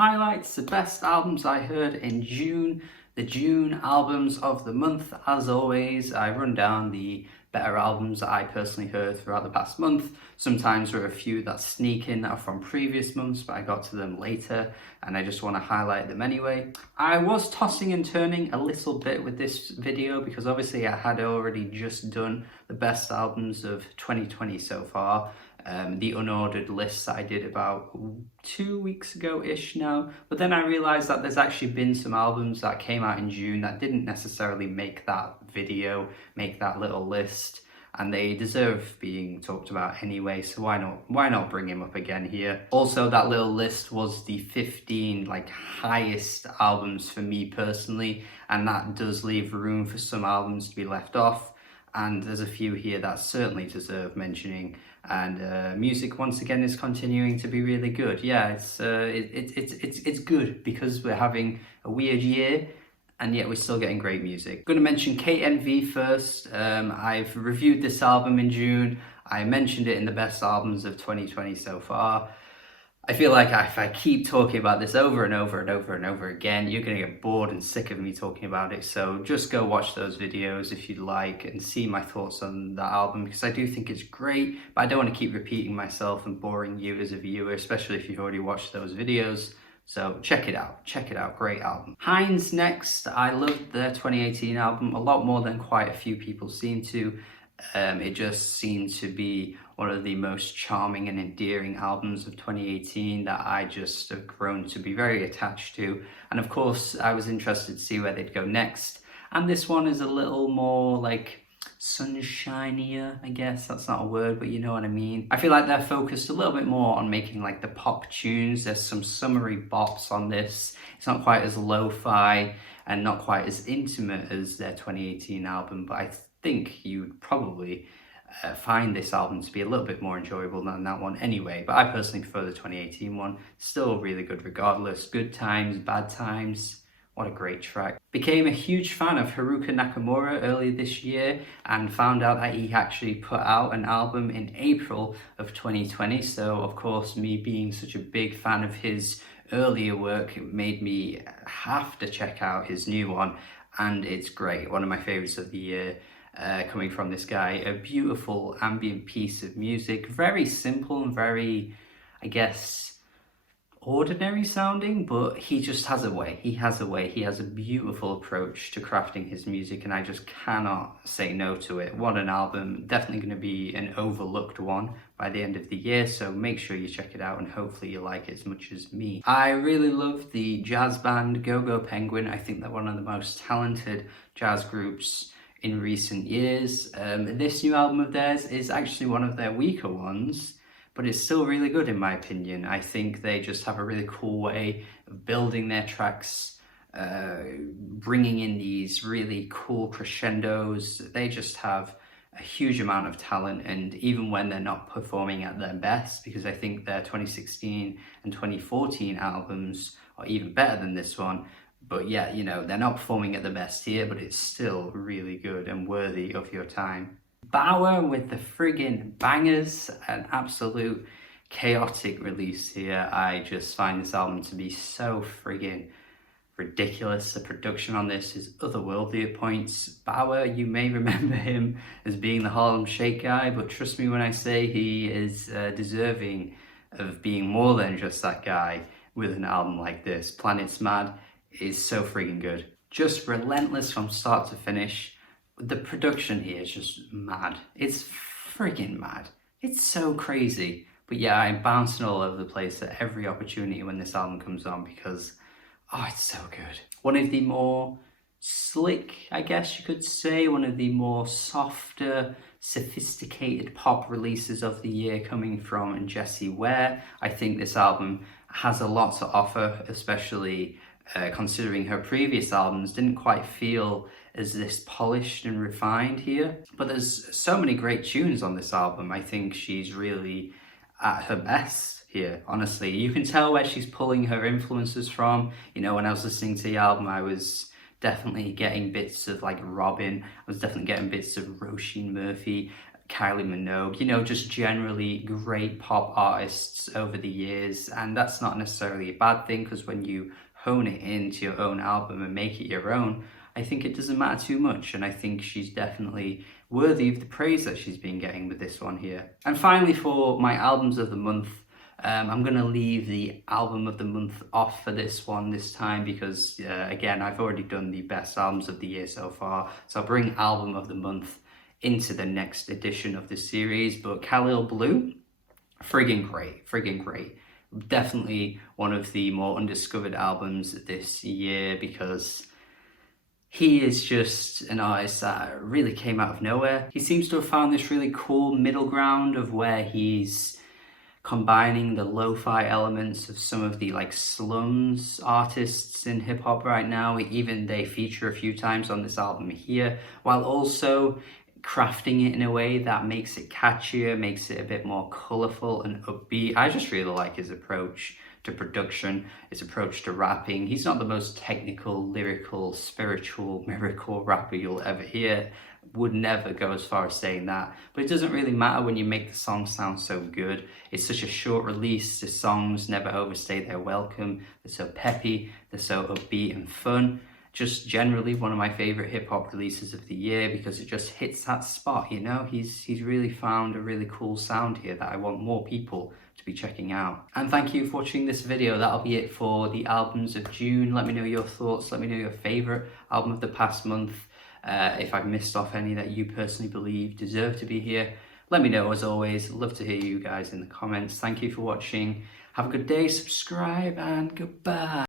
highlights, the best albums I heard in June, the June albums of the month. As always, I run down the better albums that I personally heard throughout the past month. Sometimes there are a few that sneak in that are from previous months, but I got to them later and I just want to highlight them anyway. I was tossing and turning a little bit with this video because obviously I had already just done the best albums of 2020 so far. The unordered list that I did about 2 weeks ago-ish now. But then I realised that there's actually been some albums that came out in June that didn't necessarily make that video, make that little list. And they deserve being talked about anyway, so why not bring him up again here? Also, that little list was the 15 highest albums for me personally, and that does leave room for some albums to be left off. And there's a few here that certainly deserve mentioning, and music once again is continuing to be really good. Yeah, it's good because we're having a weird year and yet we're still getting great music. I'm going to mention KNV first. I've reviewed this album in June. I mentioned it in the best albums of 2020 so far. I feel like if I keep talking about this over and over and over and over again, you're going to get bored and sick of me talking about it. So just go watch those videos if you'd like and see my thoughts on that album, because I do think it's great, but I don't want to keep repeating myself and boring you as a viewer, especially if you've already watched those videos. So check it out, great album. Hinds next. I loved their 2018 album a lot more than quite a few people seem to. It just seemed to be one of the most charming and endearing albums of 2018 that I just have grown to be very attached to. And of course, I was interested to see where they'd go next. And this one is a little more sunshinier, I guess. That's not a word, but you know what I mean. I feel like they're focused a little bit more on making the pop tunes. There's some summery bops on this. It's not quite as lo-fi and not quite as intimate as their 2018 album, but I think you'd probably find this album to be a little bit more enjoyable than that one anyway, but I personally prefer the 2018 one. Still really good regardless. Good times, bad times. What a great track. Became a huge fan of Haruka Nakamura earlier this year and found out that he actually put out an album in April of 2020. So of course, me being such a big fan of his earlier work, it made me have to check out his new one, and it's great. One of my favorites of the year. Coming from this guy, a beautiful ambient piece of music, very simple and very, I guess, ordinary sounding, but he just has a way. He has a beautiful approach to crafting his music, and I just cannot say no to it. What an album. Definitely going to be an overlooked one by the end of the year, so make sure you check it out and hopefully you like it as much as me. I really love the jazz band GoGo Penguin. I think they're one of the most talented jazz groups in recent years. This new album of theirs is actually one of their weaker ones, but it's still really good in my opinion. I think they just have a really cool way of building their tracks, bringing in these really cool crescendos. They just have a huge amount of talent, and even when they're not performing at their best, because I think their 2016 and 2014 albums are even better than this one, but yeah, they're not performing at the best here, but it's still really good and worthy of your time. Baauer with the friggin' bangers, an absolute chaotic release here. I just find this album to be so friggin' ridiculous. The production on this is otherworldly at points. Baauer, you may remember him as being the Harlem Shake guy, but trust me when I say he is deserving of being more than just that guy with an album like this. Planet's Mad is so friggin' good. Just relentless from start to finish. The production here is just mad. It's friggin' mad. It's so crazy. But yeah, I'm bouncing all over the place at every opportunity when this album comes on because, it's so good. One of the more slick, I guess you could say, one of the more softer, sophisticated pop releases of the year coming from Jessie Ware. I think this album has a lot to offer, especially considering her previous albums didn't quite feel as this polished and refined here. But there's so many great tunes on this album. I think she's really at her best here, honestly. You can tell where she's pulling her influences from. When I was listening to the album, I was definitely getting bits of Robin. I was definitely getting bits of Roisin Murphy. Kylie Minogue, you know, just generally great pop artists over the years. And that's not necessarily a bad thing, because when you hone it into your own album and make it your own, I think it doesn't matter too much. And I think she's definitely worthy of the praise that she's been getting with this one here. And finally, for my albums of the month, I'm going to leave the album of the month off for this one this time, because again, I've already done the best albums of the year so far. So I'll bring album of the month into the next edition of the series. But Kahlil Blu, friggin' great. Definitely one of the more undiscovered albums this year, because he is just an artist that really came out of nowhere. He seems to have found this really cool middle ground of where he's combining the lo-fi elements of some of the like slums artists in hip-hop right now. Even they feature a few times on this album here, while also crafting it in a way that makes it catchier, makes it a bit more colorful and upbeat. I just really like his approach to production, his approach to rapping. He's not the most technical, lyrical, spiritual, miracle rapper you'll ever hear. Would never go as far as saying that, but it doesn't really matter when you make the song sound so good. It's such a short release. The songs never overstay their welcome. They're so peppy, they're so upbeat and fun. Just generally one of my favorite hip-hop releases of the year, because it just hits that spot, you know. He's really found a really cool sound here that I want more people to be checking out. And thank you for watching this video. That'll be it for the albums of June. Let me know your thoughts. Let me know your favorite album of the past month. If I've missed off any that you personally believe deserve to be here, let me know. As always, love to hear you guys in the comments. Thank you for watching. Have a good day, subscribe, and goodbye.